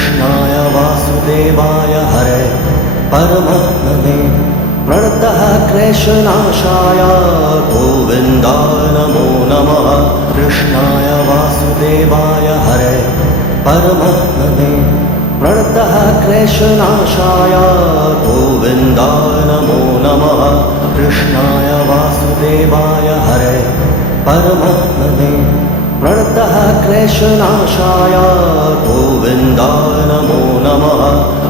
कृष्णाय वासुदेवाय हरे परमात्मने प्रणतः क्लेशनाशाय गोविन्दाय नमो नमः कृष्णाय वासुदेवाय हरे परमात्मने प्रणतः क्लेशनाशाय गोविन्दाय नमो नमः कृष्णाय वासुदेवाय हरे परमात्मने प्रणतः क्लेशनाशाय गोविन्दाय नमो नमः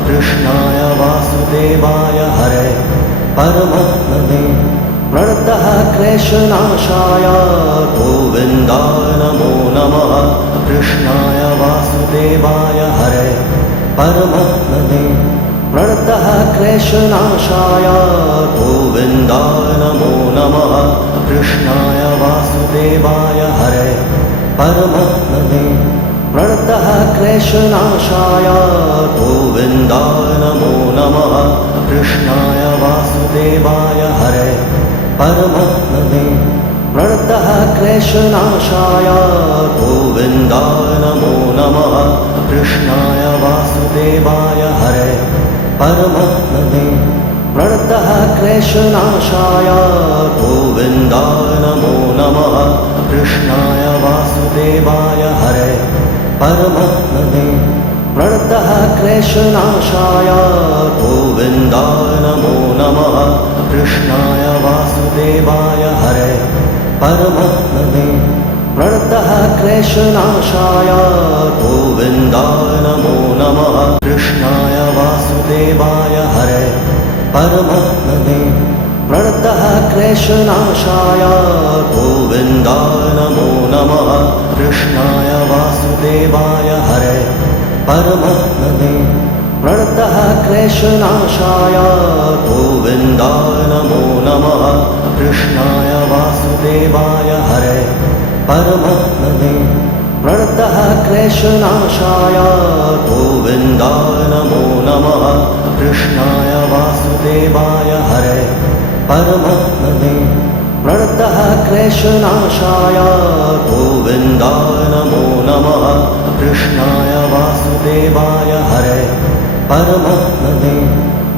कृष्णाय वासुदेवाय हरे परमात्मने प्रणतः क्लेशनाशाय गोविन्दाय नमो नमः कृष्णाय वासुदेवाय हरे परमात्मने प्रणतः क्लेशनाशाय गोविन्दाय नमो नमः कृष्णाय वासुदेवाय हरे परमात्मने प्रणतः क्लेशनाशाय गोविन्दाय नमो नमः कृष्णाय वासुदेवाय हरे परमात्मने प्रणतः क्लेशनाशाय गोविन्दाय नमो नमः कृष्णाय वासुदेवाय हरे परमात्मने प्रणतः क्लेशनाशाय गोविन्दाय नमो नमः कृष्णाय वासुदेवाय हरे परमात्मने प्रणतः क्लेशनाशाय गोविन्दाय नमो नमः कृष्णाय वासुदेवाय हरे परमात्मने प्रणतः क्लेशनाशाय गोविन्दाय नमो नमः कृष्णाय वासुदेवाय हरे परमात्मने प्रणतः क्लेशनाशाय गोविन्दाय नमो नमः कृष्णाय वासुदेवाय हरे परमात्मने प्रणतः क्लेशनाशाय गोविन्दाय नमो नमः कृष्णाय वासुदेवाय हरे परमात्मने प्रणतः क्लेशनाशाय गोविन्दाय नमो नमः कृष्णाय वासुदेवाय हरे परमात्मने प्रणतः क्लेशनाशाय गोविन्दाय नमो नमः कृष्णाय वासुदेवाय हरे परमात्मने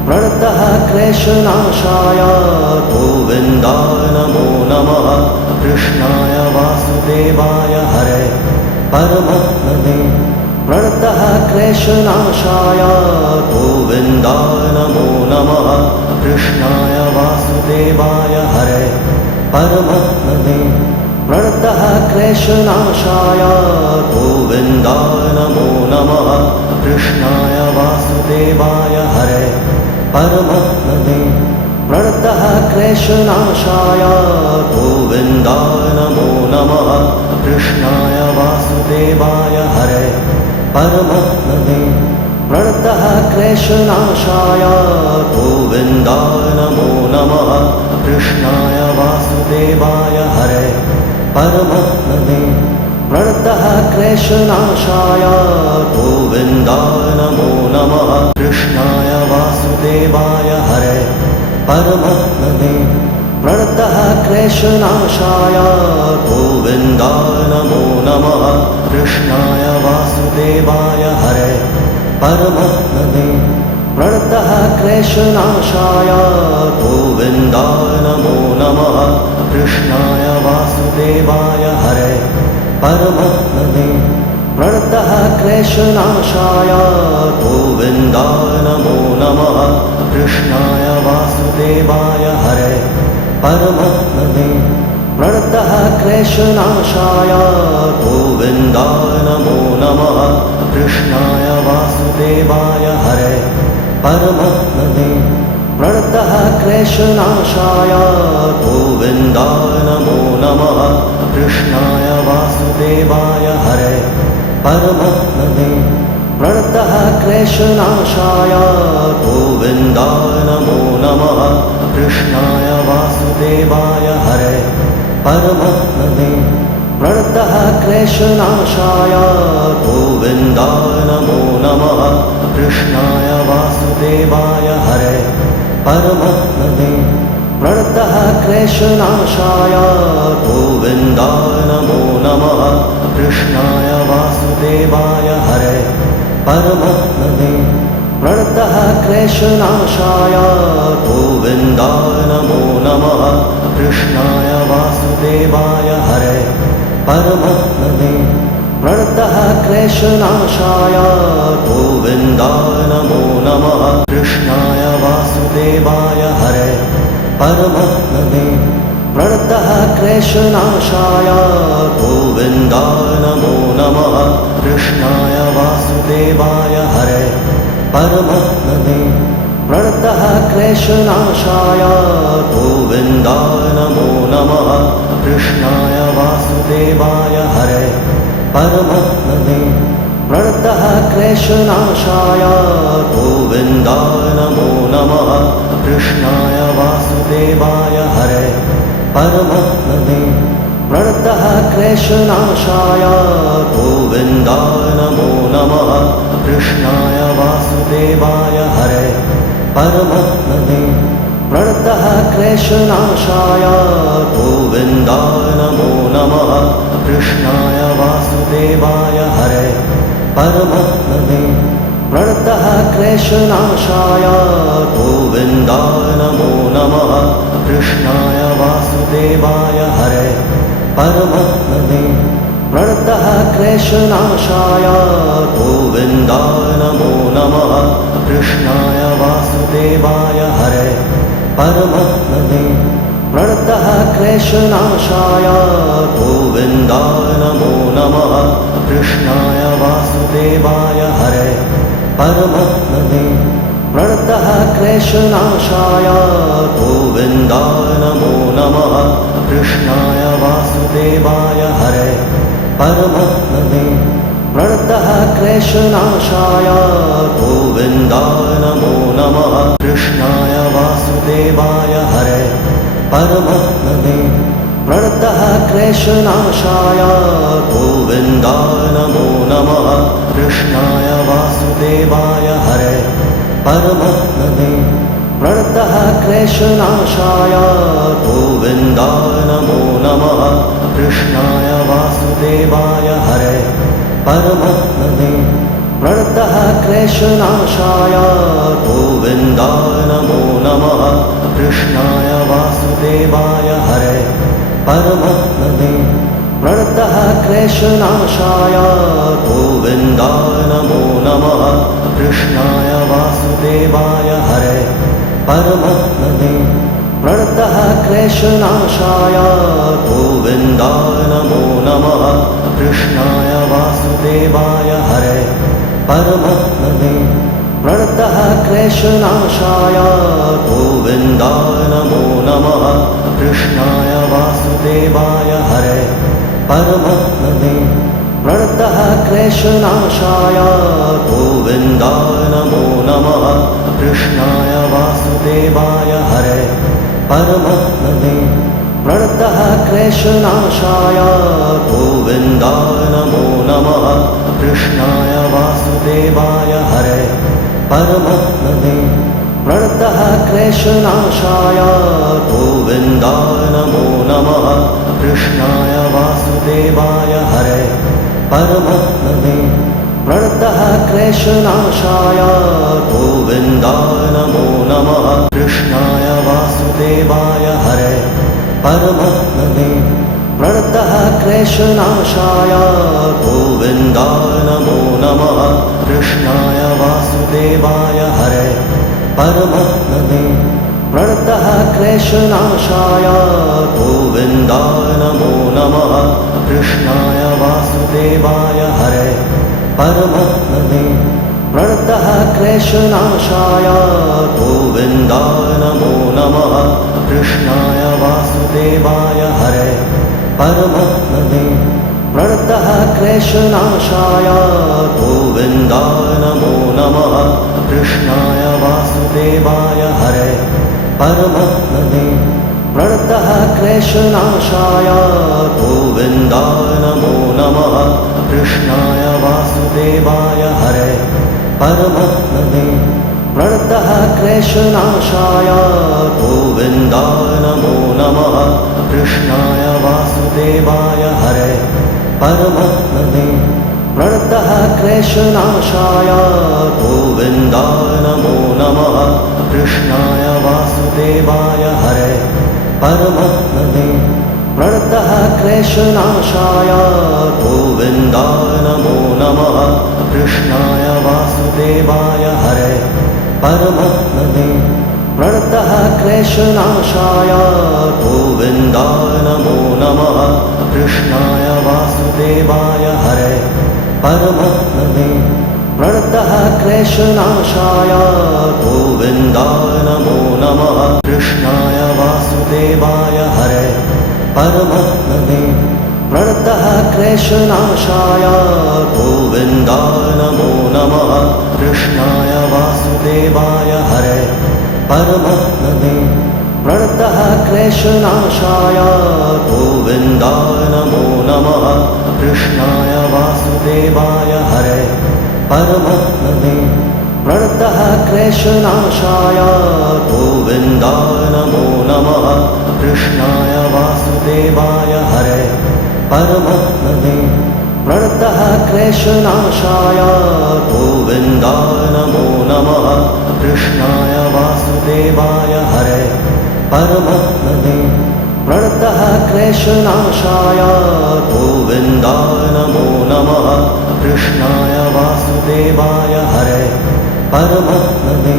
प्रणतः क्लेशनाशाय गोविन्दाय नमो नमः कृष्णाय वासुदेवाय हरे परमात्मने प्रणतः क्लेशनाशाय गोविन्दाय नमो नमः कृष्णाय वासुदेवाय हरे परमात्मने प्रणतः क्लेशनाशाय गोविन्दाय नमो नमः कृष्णाय वासुदेवाय हरे परमात्मने प्रणतः क्लेशनाशाय गोविन्दाय नमो नमः कृष्णाय वासुदेवाय हरे परमात्मने प्रणतः क्लेशनाशाय गोविन्दाय नमो नमः कृष्णाय वासुदेवाय हरे परमात्मने प्रणतः क्लेशनाशाय गोविन्दाय नमो नमः कृष्णाय वासुदेवाय हरे परमात्मने प्रणतः क्लेशनाशाय गोविन्दाय नमो नमः कृष्णाय वासुदेवाय हरे परमात्मने प्रणतः क्लेशनाशाय गोविन्दाय नमो नमः कृष्णाय वासुदेवाय हरे परमात्मने प्रणतः क्लेशनाशाय गोविन्दाय नमो नमः कृष्णाय वासुदेवाय हरे परमात्मने प्रणतः क्लेशनाशाय गोविन्दाय नमो नमः कृष्णाय वासुदेवाय हरे परमात्मने प्रणतः क्लेशनाशाय गोविन्दाय नमो नमः कृष्णाय वासुदेवाय हरे परमात्मने प्रणतः क्लेशनाशाय गोविन्दाय नमो नमः कृष्णाय वासुदेवाय हरे परमात्मने प्रणतः क्लेशनाशाय गोविन्दाय नमो नमः कृष्णाय वासुदेवाय हरे परमात्मने प्रणतः क्लेशनाशाय गोविन्दाय नमो नमः कृष्णाय वासुदेवाय हरे परमात्मने प्रणतः क्लेशनाशाय गोविन्दाय नमो नमः कृष्णाय वासुदेवाय हरे परमात्मने प्रणतः क्लेशनाशाय गोविन्दाय नमो नमः कृष्णाय वासुदेवाय हरे परमात्मने प्रणतः क्लेशनाशाय गोविन्दाय नमो नमः कृष्णाय वासुदेवाय हरे परमात्मने प्रणतः क्लेशनाशाय गोविन्दाय नमो नमः कृष्णाय वासुदेवाय हरे परमात्मने प्रणतः क्लेशनाशाय गोविन्दाय नमो नमः कृष्णाय वासुदेवाय हरे परमात्मने प्रणतः क्लेशनाशाय गोविन्दाय नमो नमः कृष्णाय वासुदेवाय हरे परमात्मने प्रणतः क्लेशनाशाय गोविन्दाय नमो नमः कृष्णाय वासुदेवाय हरे परमात्मने प्रणतः क्लेशनाशाय गोविन्दाय नमो नमः कृष्णाय वासुदेवाय हरे परमात्मने प्रणतः क्लेशनाशाय गोविन्दाय नमो नमः कृष्णाय वासुदेवाय हरे परमात्मने प्रणतः क्लेशनाशाय गोविन्दाय नमो नमः कृष्णाय वासुदेवाय हरे परमात्मने प्रणतः क्लेशनाशाय गोविन्दाय नमो नमः कृष्णाय वासुदेवाय हरे परमात्मने प्रणतः क्लेशनाशाय गोविन्दाय नमो नमः कृष्णाय वासुदेवाय हरे परमात्मने प्रणतः क्लेशनाशाय गोविन्दाय नमो नमः कृष्णाय वासुदेवाय हरे परमात्मने प्रणतः क्लेशनाशाय गोविन्दाय नमो नमः कृष्णाय वासुदेवाय हरे परमात्मने प्रणतः क्लेशनाशाय गोविन्दाय नमो नमः कृष्णाय वासुदेवाय हरे परमात्मने प्रणतः क्लेशनाशाय गोविन्दाय नमो नमः कृष्णाय वासुदेवाय हरे परमात्मने प्रणतः क्लेशनाशाय गोविन्दाय नमो नमः कृष्णाय वासुदेवाय हरे परमात्मने प्रणतः क्लेशनाशाय गोविन्दाय नमो नमः कृष्णाय वासुदेवाय हरे परमात्मने प्रणतः क्लेशनाशाय गोविन्दाय नमो नमः कृष्णाय वासुदेवाय हरे परमात्मने प्रणतः क्लेशनाशाय गोविन्दाय नमो नमः कृष्णाय वासुदेवाय हरे परमात्मने प्रणतः क्लेशनाशाय गोविन्दाय नमो नमः कृष्णाय वासुदेवाय हरे परमात्मने प्रणतः क्लेशनाशाय गोविन्दाय नमो नमः कृष्णाय वासुदेवाय हरे परमात्मने प्रणतः क्लेशनाशाय गोविन्दाय नमो नमः कृष्णाय वासुदेवाय हरे परमात्मने प्रणतः क्लेशनाशाय गोविन्दाय नमो नमः कृष्णाय वासुदेवाय हरे परमात्मने प्रणतः क्लेशनाशाय गोविन्दाय नमो नमः कृष्णाय वासुदेवाय हरे परमात्मने प्रणतः क्लेशनाशाय गोविन्दाय नमो नमः कृष्णाय वासुदेवाय हरे परमात्मने प्रणतः क्लेशनाशाय गोविन्दाय नमो नमः कृष्णाय वासुदेवाय हरे परमात्मने प्रणतः क्लेशनाशाय गोविन्दाय नमो नमः कृष्णाय वासुदेवाय हरे परमात्मने प्रणतः क्लेशनाशाय गोविन्दाय नमो नमः कृष्णाय वासुदेवाय हरे परमात्मने प्रणतः क्लेशनाशाय गोविन्दाय नमो नमः कृष्णाय वासुदेवाय हरे परमात्मने प्रणतः क्लेशनाशाय गोविन्दाय नमो नमः कृष्णाय वासुदेवाय हरे परमात्मने प्रणतः क्लेशनाशाय गोविन्दाय नमो नमः कृष्णाय वासुदेवाय हरे परमात्मने प्रणतः क्लेशनाशाय गोविन्दाय नमो नमः कृष्णाय वासुदेवाय हरे परमात्मने प्रणतः क्लेशनाशाय गोविन्दाय नमो नमः कृष्णाय वासुदेवाय हरे परमात्मने प्रणतः क्लेशनाशाय गोविन्दाय नमो नमः कृष्णाय वासुदेवाय हरे परमात्मने प्रणतः क्लेशनाशाय गोविन्दाय नमो नमः कृष्णाय वासुदेवाय हरे परमात्मने प्रणतः क्लेशनाशाय गोविन्दाय नमो नमः कृष्णाय वासुदेवाय हरे परमात्मने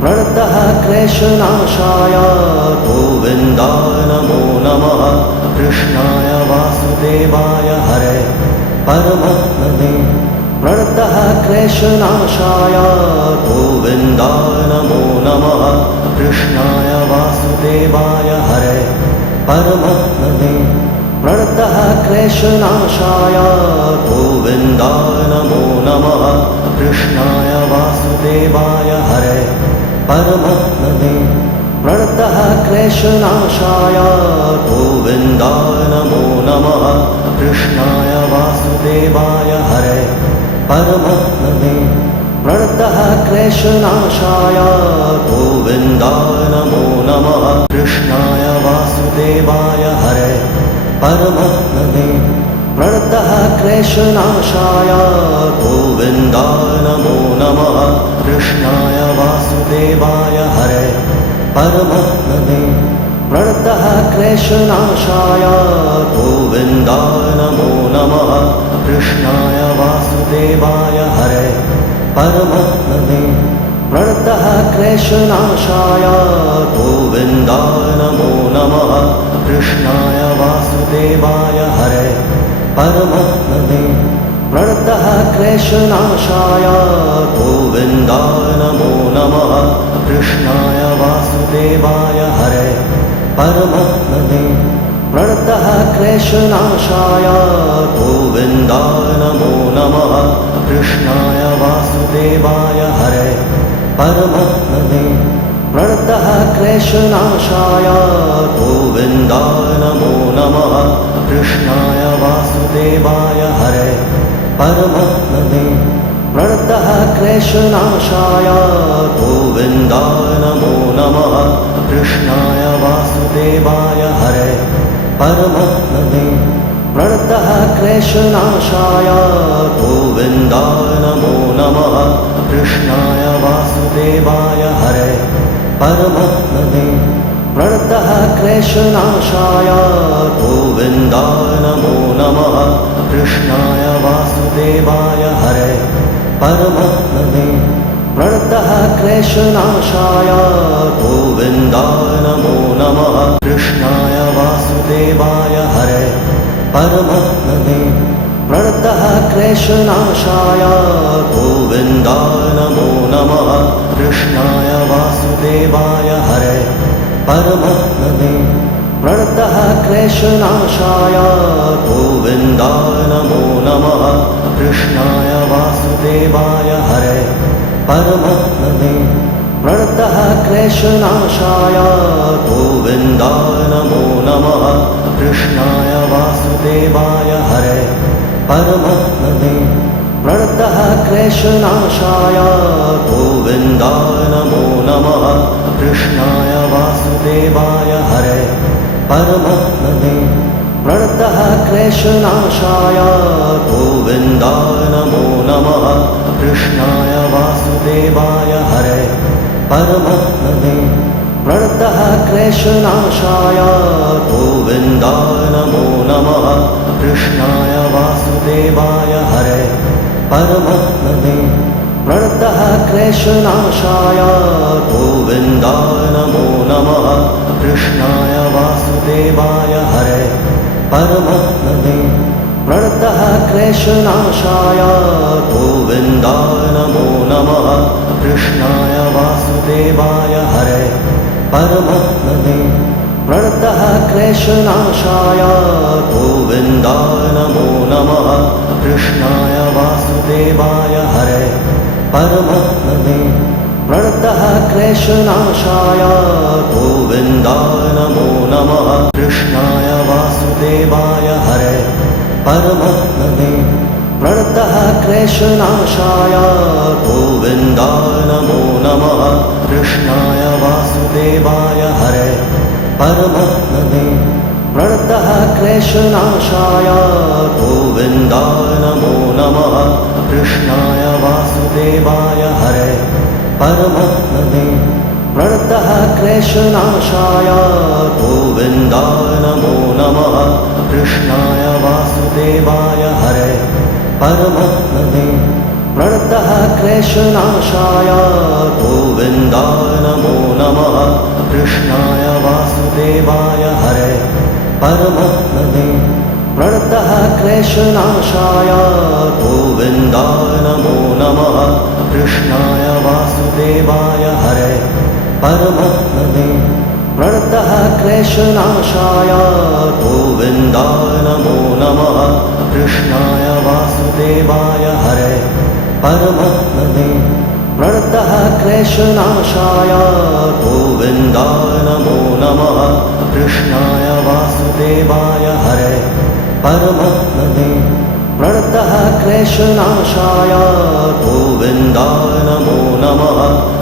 प्रणतः क्लेशनाशाय गोविन्दाय नमो नमः कृष्णाय वासुदेवाय हरे परमात्मने प्रणतः क्लेशनाशाय गोविन्दाय नमो नमः कृष्णाय वासुदेवाय हरे परमात्मने प्रणतः क्लेशनाशाय गोविन्दाय नमो नमः कृष्णाय वासुदेवाय हरे परमात्मने प्रणतः क्लेशनाशाय गोविन्दाय नमो नमः कृष्णाय वासुदेवाय हरे परमात्मने प्रणतः क्लेशनाशाय गोविन्दाय नमो नमः कृष्णाय वासुदेवाय हरे परमात्मने प्रणतः क्लेशनाशाय गोविन्दाय नमो नमः कृष्णाय वासुदेवाय हरे परमात्मने प्रणतः क्लेशनाशाय गोविन्दाय नमो नमः कृष्णाय वासुदेवाय हरे परमात्मने प्रणतः क्लेशनाशाय गोविन्दाय नमो नमः कृष्णाय वासुदेवाय हरे परमात्मने प्रणतः क्लेशनाशाय गोविन्दाय नमो नमः कृष्णाय वासुदेवाय हरे परमात्मने प्रणतः क्लेशनाशाय गोविन्दाय नमो नमः कृष्णाय वासुदेवाय हरे परमात्मने प्रणतः क्लेशनाशाय गोविन्दाय नमो नमः कृष्णाय वासुदेवाय हरे परमात्मने प्रणतः क्लेशनाशाय गोविन्दाय नमो नमः कृष्णाय वासुदेवाय हरे परमात्मने प्रणतः क्लेशनाशाय गोविन्दाय नमो नमः कृष्णाय वासुदेवाय हरे परमात्मने प्रणतः क्लेशनाशाय गोविन्दाय नमो नमः कृष्णाय वासुदेवाय हरे परमात्मने प्रणतः क्लेशनाशाय गोविन्दाय नमो नमः कृष्णाय वासुदेवाय हरे परमात्मने प्रणतः क्लेशनाशाय गोविन्दाय नमो नमः कृष्णाय वासुदेवाय हरे परमात्मने प्रणतः क्लेशनाशाय गोविन्दाय नमो नमः कृष्णाय वासुदेवाय हरे परमात्मने प्रणतः क्लेशनाशाय गोविन्दाय नमो नमः कृष्णाय वासुदेवाय हरे परमात्मने प्रणतः क्लेशनाशाय गोविन्दाय नमो नमः कृष्णाय वासुदेवाय हरे परमात्मने प्रणतः क्लेशनाशाय गोविन्दाय नमो नमः कृष्णाय वासुदेवाय हरे परमात्मने प्रणतः क्लेशनाशाय गोविन्दाय नमो नमः कृष्णाय वासुदेवाय हरे परमात्मने प्रणतः क्लेशनाशाय गोविन्दाय नमो नमः कृष्णाय वासुदेवाय हरे परमात्मने प्रणतः क्लेशनाशाय गोविन्दाय नमो नमः कृष्णाय वासुदेवाय हरे परमात्मने प्रणतः क्लेशनाशाय गोविन्दाय नमो नमः कृष्णाय वासुदेवाय हरे परमात्मने प्रणतः क्लेशनाशाय गोविन्दाय नमो नमः कृष्णाय वासुदेवाय हरे परमात्मने प्रणतः क्लेशनाशाय गोविन्दाय नमो नमः कृष्णाय वासुदेवाय हरे परमात्मने प्रणतः क्लेशनाशाय गोविन्दाय नमो नमः कृष्णाय वासुदेवाय हरे परमात्मने प्रणतः क्लेशनाशाय गोविन्दाय नमो नमः कृष्णाय वासुदेवाय हरे परमात्मने प्रणतः क्लेशनाशाय गोविन्दाय नमो नमः कृष्णाय वासुदेवाय हरे परमात्मने प्रणतः क्लेशनाशाय गोविन्दाय नमो नमः कृष्णाय वासुदेवाय हरे परमात्मने प्रणतः क्लेशनाशाय गोविन्दाय नमो नमः कृष्णाय वासुदेवाय हरे परमात्मने प्रणतः क्लेशनाशाय गोविन्दाय नमो नमः कृष्णाय वासुदेवाय हरे परमात्मने प्रणतः क्लेशनाशाय गोविन्दाय नमो नमः